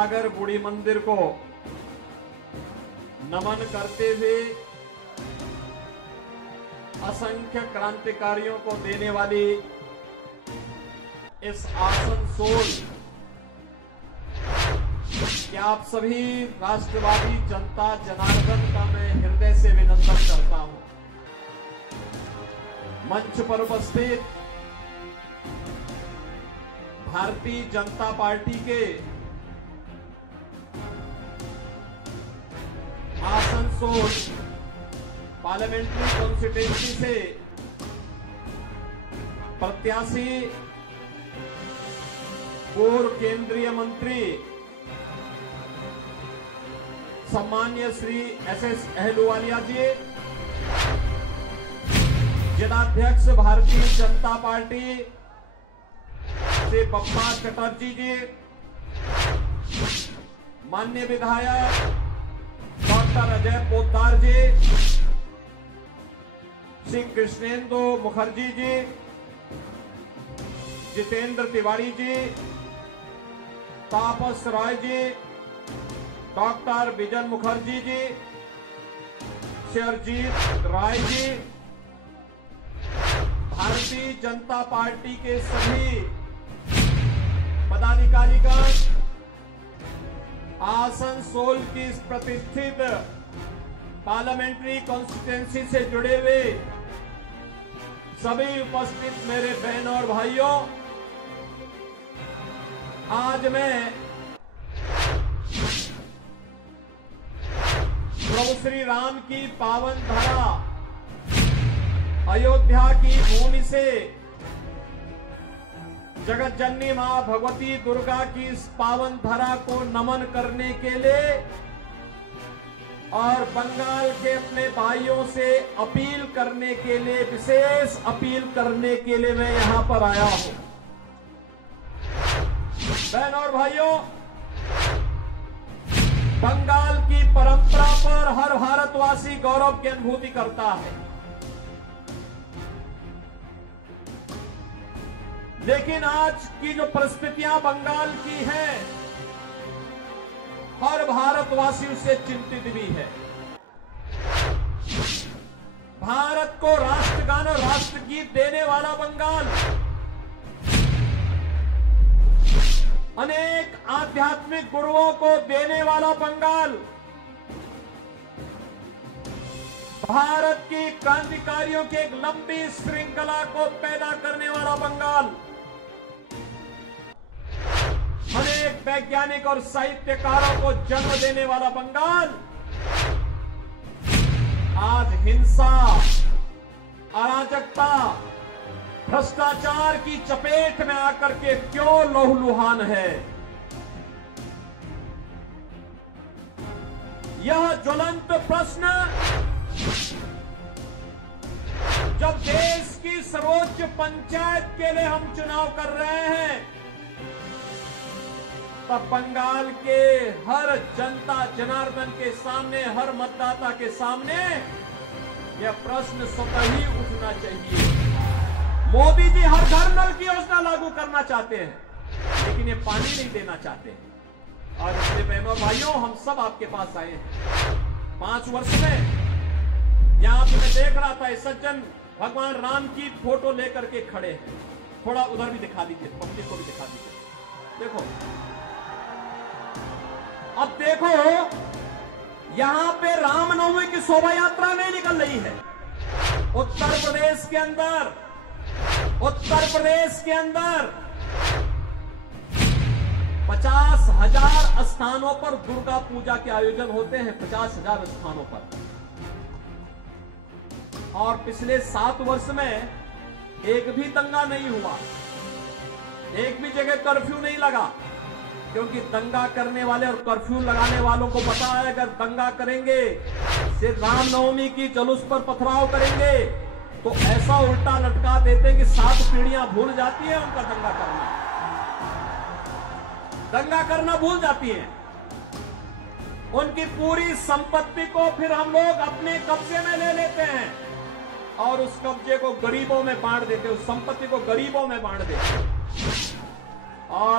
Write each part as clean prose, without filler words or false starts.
सागर बुढ़ी मंदिर को नमन करते हुए असंख्य क्रांतिकारियों को देने वाली इस आसनसोल कि आप सभी राष्ट्रवादी जनता जनार्दन का मैं हृदय से अभिनंदन करता हूं। मंच पर उपस्थित भारतीय जनता पार्टी के आसनसोल पार्लियामेंट्री कॉन्स्टिट्यूंसी से प्रत्याशी पूर्व केंद्रीय मंत्री सम्मान्य श्री एस अहलूवालिया जी, जिलाध्यक्ष भारतीय जनता पार्टी श्री बप्पा चटर्जी जी, माननीय विधायक डॉक्टर अजय पोद्दार जी, श्री कृष्णेंदु मुखर्जी जी, जितेंद्र तिवारी जी, तापस राय जी, डॉक्टर बिजन मुखर्जी जी, शेरजीत राय जी, भारतीय जनता पार्टी के सभी पदाधिकारीगण, आसनसोल की इस प्रतिष्ठित पार्लियामेंट्री कॉन्स्टिट्यूंसी से जुड़े हुए सभी उपस्थित मेरे बहनों और भाइयों, आज मैं प्रभु श्री राम की पावन धरा अयोध्या की भूमि से जगत जननी मां भगवती दुर्गा की इस पावन धरा को नमन करने के लिए और बंगाल के अपने भाइयों से अपील करने के लिए, विशेष अपील करने के लिए मैं यहां पर आया हूं। बहनों और भाइयों, बंगाल की परंपरा पर हर भारतवासी गौरव की अनुभूति करता है, लेकिन आज की जो परिस्थितियां बंगाल की हैं, हर भारतवासी उससे चिंतित भी है। भारत को राष्ट्रगान और राष्ट्रगीत देने वाला बंगाल, अनेक आध्यात्मिक गुरुओं को देने वाला बंगाल, भारत की क्रांतिकारियों की एक लंबी श्रृंखला को पैदा करने वाला बंगाल, अनेक वैज्ञानिक और साहित्यकारों को जन्म देने वाला बंगाल, आज हिंसा, अराजकता, भ्रष्टाचार की चपेट में आकर के क्यों लहूलुहान है। यह ज्वलंत प्रश्न जब देश की सर्वोच्च पंचायत के लिए हम चुनाव कर रहे हैं, तब बंगाल के हर जनता जनार्दन के सामने, हर मतदाता के सामने यह प्रश्न स्वतः ही उठना चाहिए। मोदी जी हर घर नल की योजना लागू करना चाहते हैं, लेकिन ये पानी नहीं देना चाहते हैं। और इसलिए बहनों भाइयों, हम सब आपके पास आए हैं 5 वर्ष में। यहां पे मैं देख रहा था, इस सज्जन भगवान राम की फोटो लेकर के खड़े हैं। थोड़ा उधर भी दिखा दीजिए, पब्लिक को भी दिखा दीजिए। देखो, अब देखो, यहां पे रामनवमी की शोभा यात्रा नहीं निकल रही है। उत्तर प्रदेश के अंदर 50,000 स्थानों पर दुर्गा पूजा के आयोजन होते हैं, 50,000 स्थानों पर। और पिछले 7 वर्ष में एक भी दंगा नहीं हुआ, एक भी जगह कर्फ्यू नहीं लगा, क्योंकि दंगा करने वाले और कर्फ्यू लगाने वालों को पता है, अगर दंगा करेंगे, सिर्फ रामनवमी की जुलूस पर पथराव करेंगे, तो ऐसा उल्टा लटका देते हैं कि 7 पीढ़ियां भूल जाती है उनका दंगा करना भूल जाती है। उनकी पूरी संपत्ति को फिर हम लोग अपने कब्जे में ले लेते हैं और उस कब्जे को गरीबों में बांट देते हैं, उस संपत्ति को गरीबों में बांट देते हैं। और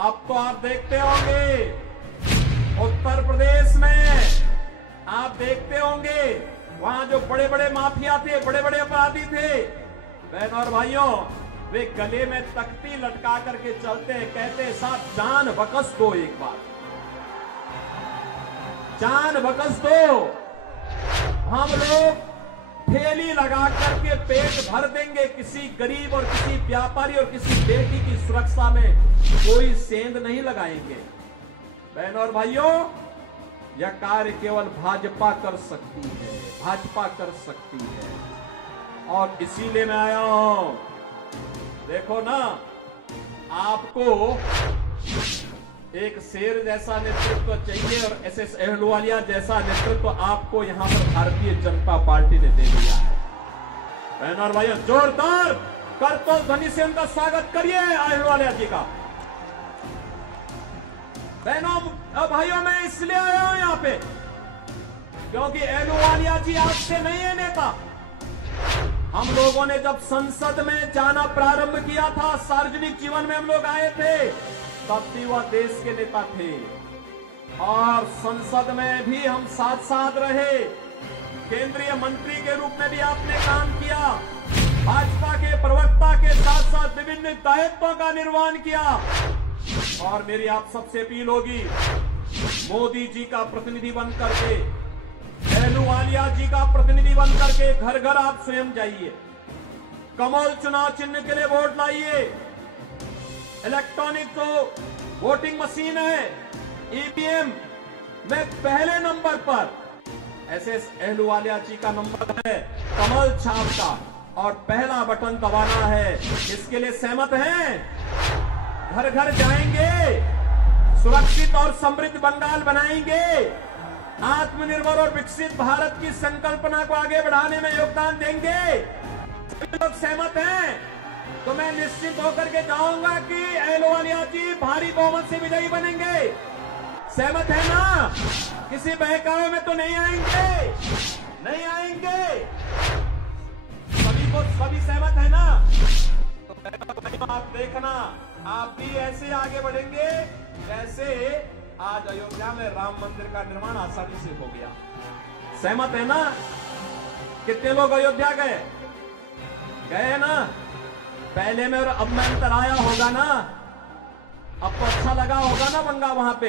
अब तो आप देखते होंगे उत्तर प्रदेश में, आप देखते होंगे वहां जो बड़े बड़े माफिया थे, बड़े बड़े अपराधी थे, बहन और भाइयों, वे गले में तख्ती लटका करके चलते हैं, कहते हैं साहब जान बकस दो, एक बार जान बकस दो, हम लोग ठेली लगा करके पेट भर देंगे, किसी गरीब और किसी व्यापारी और किसी बेटी की सुरक्षा में कोई सेंध नहीं लगाएंगे। बहन और भाइयों, यह कार्य केवल भाजपा कर सकती है, भाजपा कर सकती है, और इसीलिए मैं आया हूं। देखो ना, आपको एक शेर जैसा नेतृत्व चाहिए और एसएस अहलुवालिया जैसा नेतृत्व आपको यहां पर भारतीय जनता पार्टी ने दे दिया है। बहन और भाइयों, जोरदार करतल ध्वनि से उनका स्वागत करिए अहलुवालिया जी का। बहनों भाइयों, मैं इसलिए आया हूं यहां पे क्योंकि अहलुवालिया जी आज से नहीं है नेता। हम लोगों ने जब संसद में जाना प्रारंभ किया था, सार्वजनिक जीवन में हम लोग आए थे, तब भी वह देश के नेता थे और संसद में भी हम साथ साथ रहे। केंद्रीय मंत्री के रूप में भी आपने काम किया, भाजपा के प्रवक्ता के साथ साथ विभिन्न दायित्वों का निर्वहन किया। और मेरी आप सबसे अपील होगी, मोदी जी का प्रतिनिधि बन करके, अहलुवालिया जी का प्रतिनिधि बन करके घर घर आप स्वयं जाइए, कमल चुनाव चिन्ह के लिए वोट लाइए। इलेक्ट्रॉनिक जो वोटिंग मशीन है, ईवीएम में पहले नंबर पर एसएस अहलुवालिया जी का नंबर है, कमल छाप का, और पहला बटन दबाना है। इसके लिए सहमत हैं? घर घर जाएंगे, सुरक्षित और समृद्ध बंगाल बनाएंगे, आत्मनिर्भर और विकसित भारत की संकल्पना को आगे बढ़ाने में योगदान देंगे। सभी लोग सहमत हैं? तो मैं निश्चित होकर के जाऊंगा कि अहलुवालिया जी भारी बहुमत से विजयी बनेंगे। सहमत है ना? किसी बहकावे में तो नहीं आएंगे, नहीं आएंगे। सभी सहमत है ना? तो आप देखना, आप भी ऐसे आगे बढ़ेंगे जैसे आज अयोध्या में राम मंदिर का निर्माण आसानी से हो गया। सहमत है ना? कितने लोग अयोध्या गए? गए ना? पहले में और अब में अंतर आया होगा ना? अब तो अच्छा लगा होगा ना बंगा वहां पे?